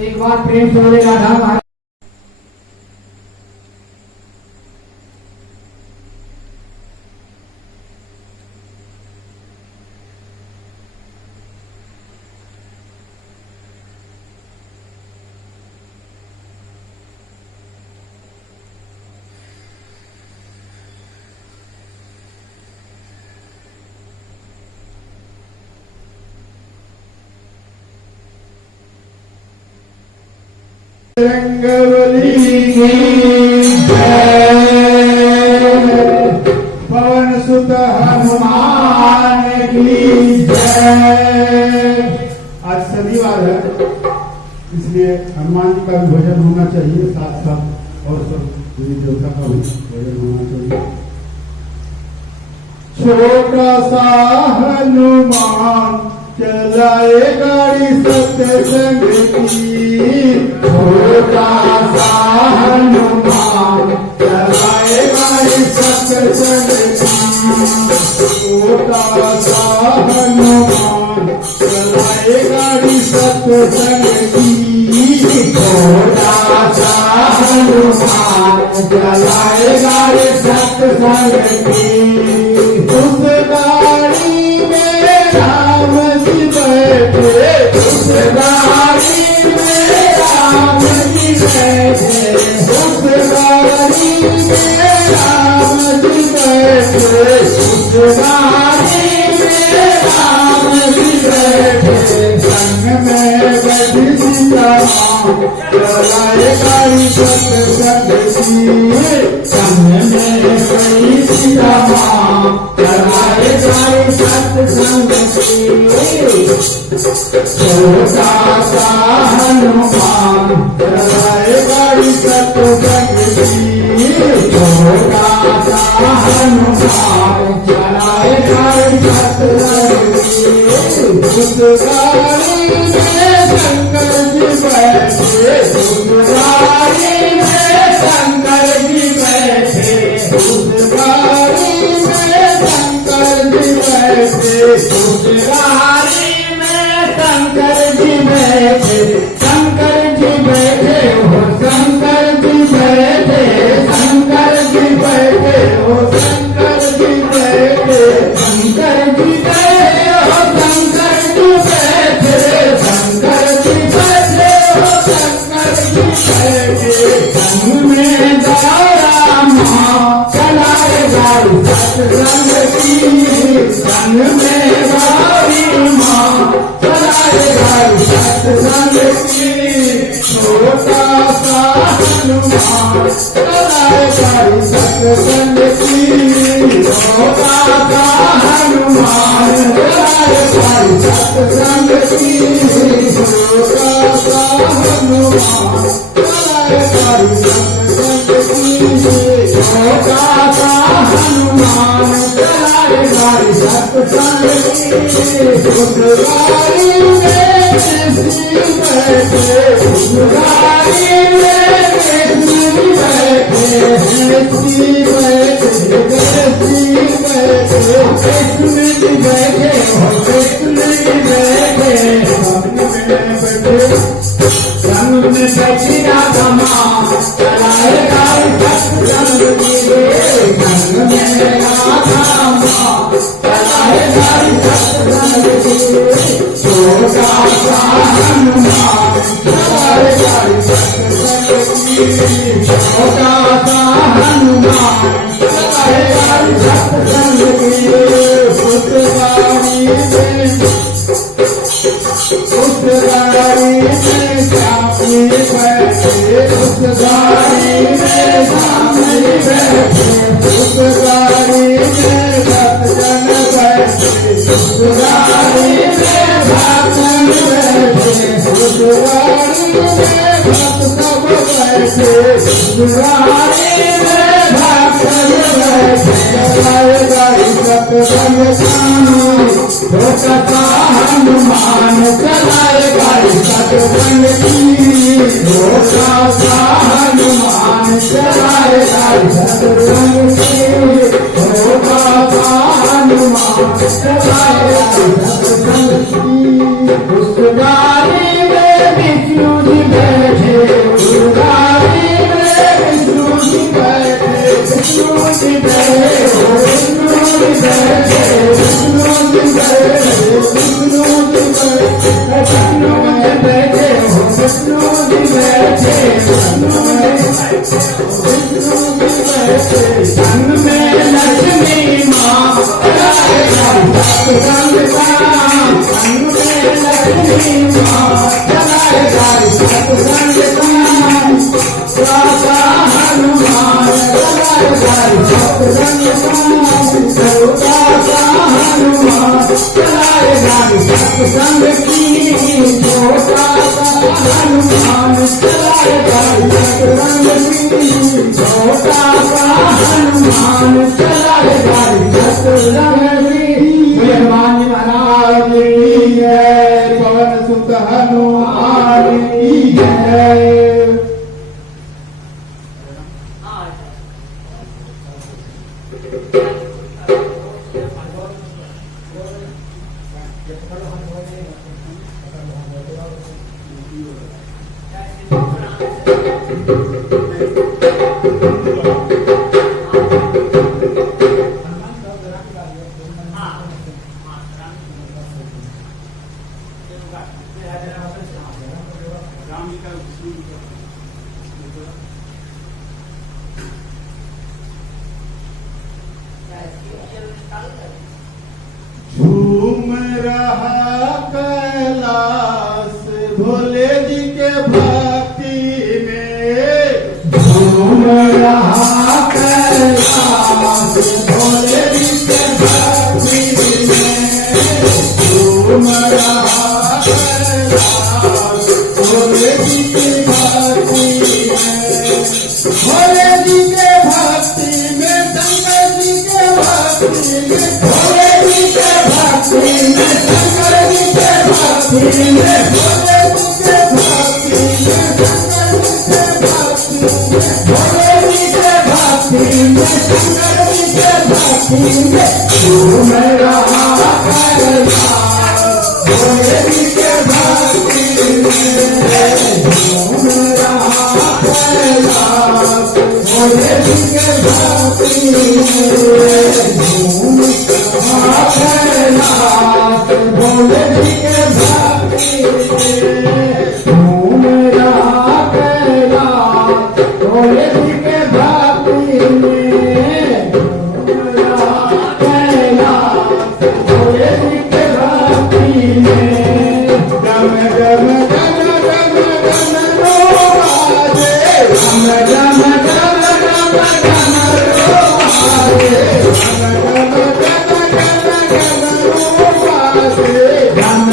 एक बार प्रेम से बोले राधा महाराज। रंगवली की जय, पवन सुत हनुमान की जय। आज शनिवार है, इसलिए हनुमान जी का भी भजन होना चाहिए, साथ साथ और सब देवी देवता का भी भजन होना चाहिए। छोटा सा हनुमान चलाए गाड़ी सत्संग की, छोटा सा हनुमान चलाए गाड़ी सत्संग की, छोटा सा हनुमान चलाए गाड़ी सत्संग की, छोटा सा हनुमान चलाए गाड़ी सत्संग की। उस गाड़ी में राम जी बैठे, उस गाड़ी में राम जी बैठे, उस गाड़ी में राम जी बैठे, उस गाड़ी में राम जी बैठे। संग में बैठी सीता चलाए गाड़ी सत्संग की, संग में बैठी सीता चलाए गाड़ी सत्संग की। छोटा सा हनुमान चलाए गाड़ी सत्संग की, छोटा सा हनुमान चलाए गाड़ी सत्संग की। उस गाड़ी में शंकर जी बैठे, उस गाड़ी में शंकर जी बैठे, उस गाड़ी में शंकर जी बैठे, उस गाड़ी में शंकर जी बैठे, शंकर जी बैठे हो, शंकर जी बैठे, शंकर जी बैठे हो, शंकर जी बैठे, शंकर जी बैठे हो, शंकर जी बैठे, शंकर जी बैठे हो, शंकर जी बैठे। संग में दया माँ चलाए गाड़ी सत्संग की, संग में गाड़ी माँ चलाए गाड़ी सत्संग की। छोटा सा हनुमान चलाए गाड़ी सत्संग की, छोटा सा हनुमान चलाए गाड़ी सत्संग की छोटा सा हनुमान चलाए गाड़ी सत्संग की छोटा सा हनुमान चलाए गाड़ी सत्संग की उस गाड़ी में किसी बैठे उस गाड़ी में किसी बैठे किसी बैठे किसी बैठे किसमें बैठे हो किसमें बैठे संग में बैठी राधा माँ चलाए गाड़ी सत्संग की संग में राधा माँ चलाए गाड़ी सत्संग की छोटा सा हनुमान चलाए गाड़ी सत्संग की छोटा सा हनुमान चलाए गाड़ी सत्संग की उस गाड़ी में सामने बैठे उस गाड़ी में सामने बैठे उस गाड़ी में भक्तजन बैठे उस गाड़ी में भक्तजन बैठे उस गाड़ी में भक्त सब बैठे उस गाड़ी में भक्तजन बैठे चलाए गाड़ी सत्संग छोटा हनुमान चलाए गाड़ी सत्संग की छोटा सा हनुमान चलाए गाड़ी सत्संग की छोटा सा हनुमान चलाए गाड़ी सत्संग की उस गाड़ी में विष्णु जी बैठे उस गाड़ी में विष्णु जी बैठे विष्णु जी बैठे विष्णु जी बैठे विष्णु जी बैठे विष्णु जी बैठे विष्णु जी बैठे संग में लक्ष्मी माँ चलाए गाड़ी सत्संग का संग में लक्ष्मी माँ चलाए गाड़ी सत्संग का हनुमान चलाए गाड़ी सत्संग छोटा सा हनुमान चलाए गाड़ी सत्संग की छोटा सा हनुमान चलाए गाड़ी सत्संग की छोटा सा हनुमान चलाए गाड़ी सत्संग की हनुमान महाराज की जय पवन सुत हनुमान की जय झूम रहा कैलाश भोले जी के भक्ति में झूम रहा कैलाश भोले जी के भक्ति में झूम रहा कैलाश भोले जी की भक्ति में भोले जी के भक्ति में शंकर जी के भक्ति में भोले जी के भक्ति में शंकर जी के भक्ति में भोले जी के भक्ति में शंकर जी के भक्ति में भोले जी के भक्ति में शंकर जी के भक्ति में झूम रहा कैलाश भोले जी के भक्ति में झूम रहा कैलाश भोले जी के भक्ति में झूम रहा कैलाश भोले जी के भक्ति में झूम रहा कैलाश भोले जी के भक्ति में झूम रहा कैलाश भोले जी के भक्ति में गम गम गम गम गम रो बाजे गम गम गम गम गम रो बाजे गम गम गम गम गम रो बाजे गम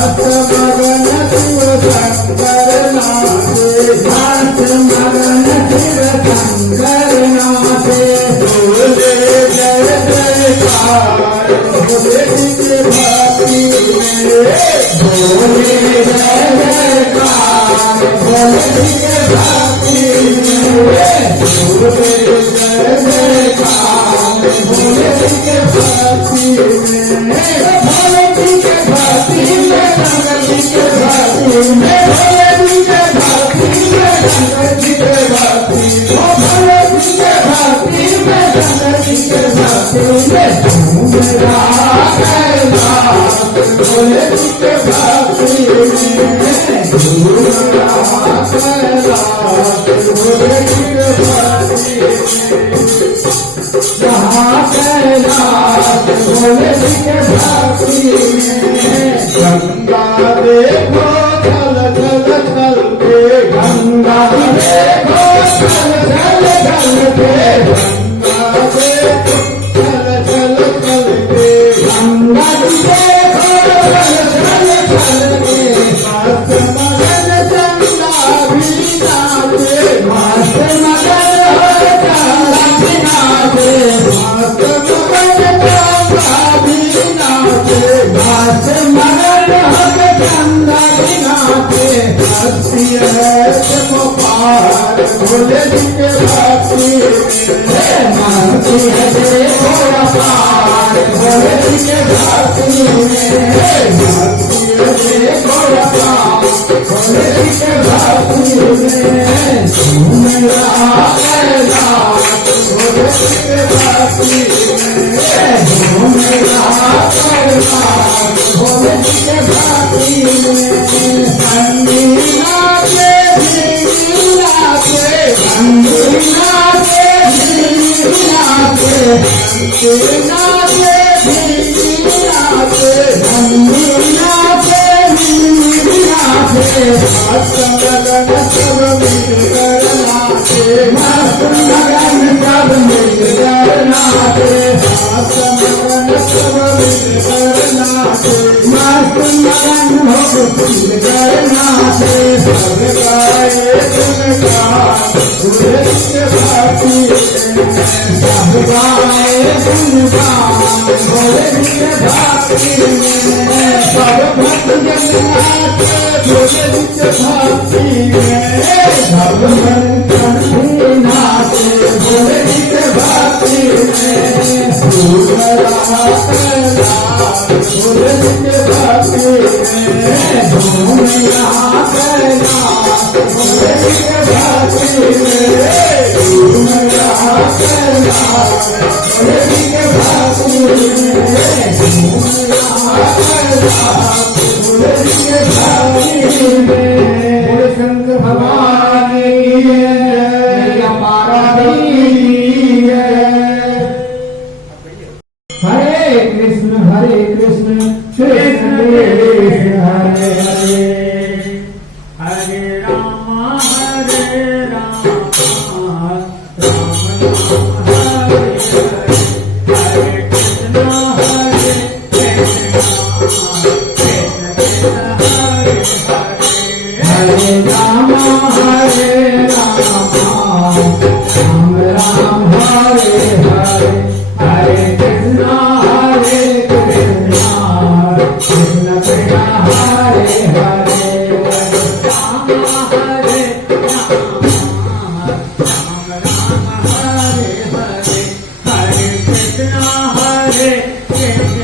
मगन शिव शंकर नाचे मस्त मगन शिव शंकर नाचे बोले जय जयकार भोले जी के भक्ति में बोले जय जयकार भोले जी के भक्ति में बोले जय जयकार भोले जी के भक्ति में भोले जी के भक्ति में शंकर जी के भक्ति में भोले जी के भक्ति में शंकर जी के भक्ति ओ भोले जी के भक्ति में शंकर जी के भक्ति में झूम रहा कैलाश भोले जी के भक्ति में झूम रहा कैलाश भोले जी के भक्ति में जहाँ कैलाश भोले जी के भक्ति में गंगा देखो चल चल चल के गंगा देखो चल चल चल के गंगा देखो चल चल चल के गंगा देखो चल चल चल के मस्त मगन चंदा भी नाचे मस्त मगन हो चला नाचे मस्त मगन चंदा भी नाचे मस्त मगन हो चंदा नाचे भक्ति है तुम पार भोले जी के भक्ति में मानती है देखो अपार भोले जी के भक्ति में भक्ति है देखो अपार भोले जी के भक्ति में झूम रहा कैलाश भोले जी के भक्ति में झूम रहा कैलाश भोले जी के भक्ति में अंगीना के भीगीना के अंगीना के भीगीना के अंगीना के भीगीना के अंगीना के भीगीना के मस्त मगन सब मिलकर नाचे मस्त मगन सब मिलकर नाचे मस्त मगन सब मिलकर नाचे मस्त मगन हो मिलकर नाचे सब गाए गुणगान भोले जी के भक्ति में सब गाए गुणगान भोले जी के भक्ति में सब भक्त जन नाचे भोले जी के भक्ति में सब कंठी नाचे भोले जी के भक्ति में झूम रहा कैलाश भोले जी के भक्ति में झूम रहा कैलाश भोले जी के भक्ति में झूम रहा कैलाश भोले जी के भक्ति में झूम रहा कैलाश भोले जी के भक्ति में बोले शंकर भगवान की जय, मैया पार्वती की जय। हरे कृष्ण कृष्ण कृष्ण हरे हरे हरे राम राम राम हरे हरे हरे कृष्ण हरे कृष्ण हरे राम राम राम हरे हरे हरे कृष्ण कृष्ण कृष्ण हरे हरे राम हरे राम राम राम हरे हरे हरे कृष्ण हरे कृष्ण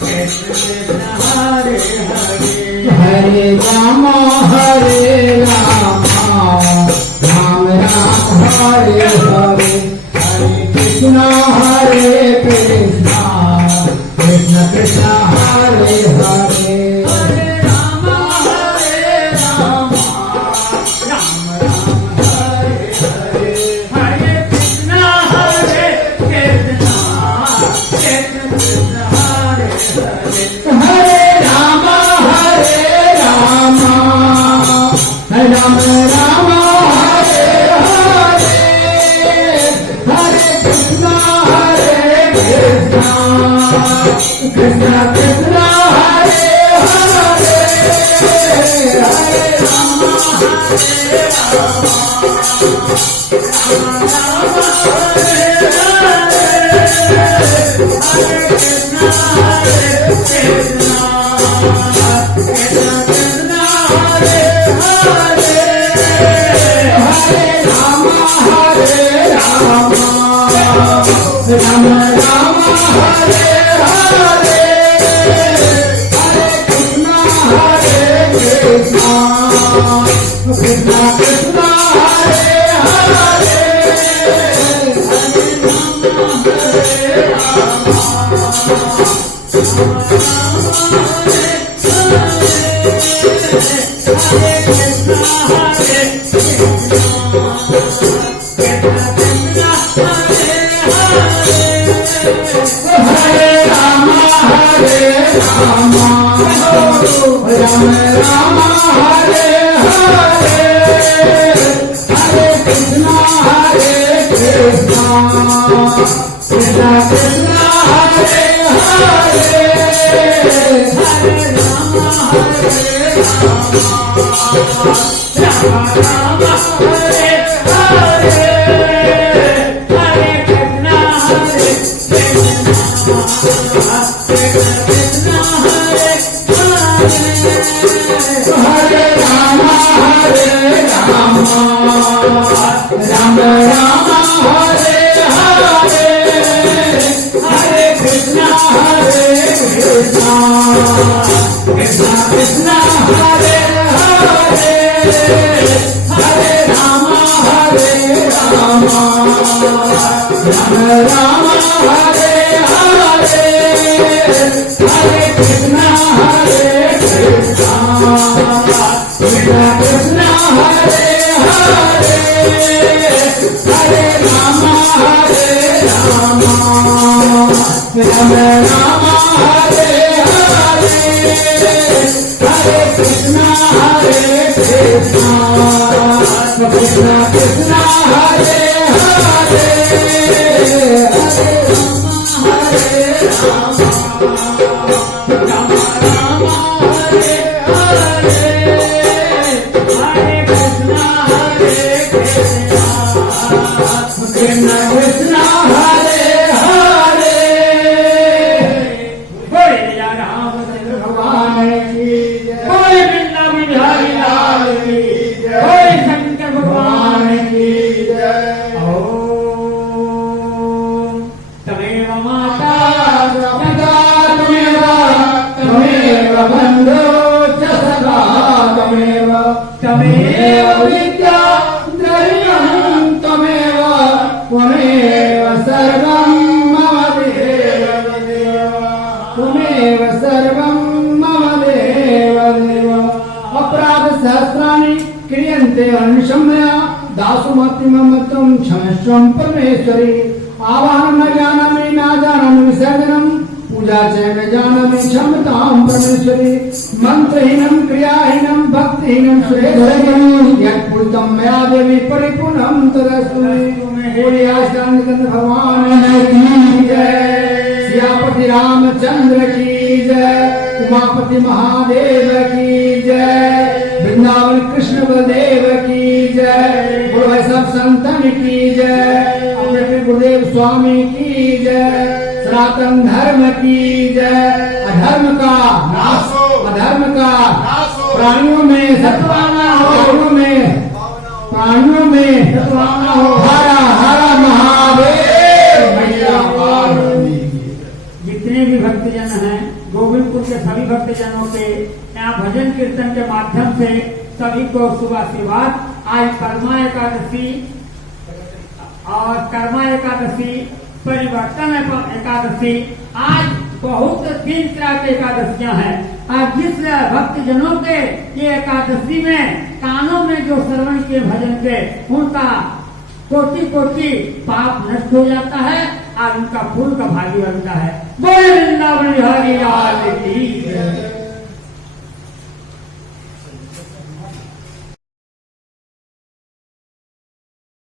कृष्ण हरे हरे हरे राम राम राम हरे हरे हरे कृष्ण कृष्ण कृष्ण कृष्ण हरे हरे हरे राम राम राम राम हरे हरे हरे कृष्ण कृष्ण कृष्ण हरे हरे हरे राम राम कृष्णा कृष्णा हरे हरे हरे राम राम राम हरे हरे हरे कृष्णा कृष्णा कृष्णा कृष्णा हरे हरे हरे राम राम हरे हरे हरे कृष्णा हरे राम राम राम हरे हरे हरे कृष्णा कृष्णा कृष्णा हरे हरे हरे राम राम हरे हरे हरे कृष्णा कृष्णा कृष्णा हरे हरे हरे राम राम हरे हरे हरे कृष्णा कृष्णा कृष्णा हरे हरे कृष्णा हरे हरे बोले जय रामचंद्र भगवान की जय बोले वृंदावन बिहारी लाल की जय बोले शंकर भगवान भगवान की जय ओम तमेव माता तमेव बन्धो च सखा तमेव विद्या द्रव्यं तमेव त्वमेव सर्वं मम देव त्वमेव सर्वं मम देव अपराध सहस्राणि क्रियन्ते अनुशम्य दासुमतिममत्वं क्षमस्वं परमेश्वरी आवाहनं न जानामि न जानामि विसर्जनं पूजा च न जानामि क्षमतां परमेश्वरी मंत्रहीनं क्रियाहीनं भक्तिहीनं सुरेधरं यत्पूर्तं मया देवी परिपूर्णं तदस्तु मे बोले आश्रमचंद्र भगवान की जय सियापति रामचंद्र की जय उमापति महादेव की जय वृंदावन कृष्ण बलदेव की जय बोलो भाई सब संतन की जय अपने गुरुदेव स्वामी की जय सनातन धर्म की जय अधर्म का नाश हो अधर्म का नाश हो प्राणियों में सत्वाना हो प्राणियों में सत्वाना हो हर हर महादेव मैया पार्वती जितने भी भक्तजन हैं गोविंदपुर के सभी भक्तजनों के यहाँ भजन कीर्तन के माध्यम से सभी को शुभ आशीर्वाद। आज कर्मा एकादशी और कर्मा एकादशी परिवर्तन एकादशी आज बहुत दिन तरह की एकादशियां हैं। आज जिस भक्तजनों के ये एकादशी में कानों में जो श्रवण के भजन के उनका कोटि कोटि पाप नष्ट हो जाता है और उनका फूल का भागी बनता है। बोले वृंदावन बिहारी लाल की जय।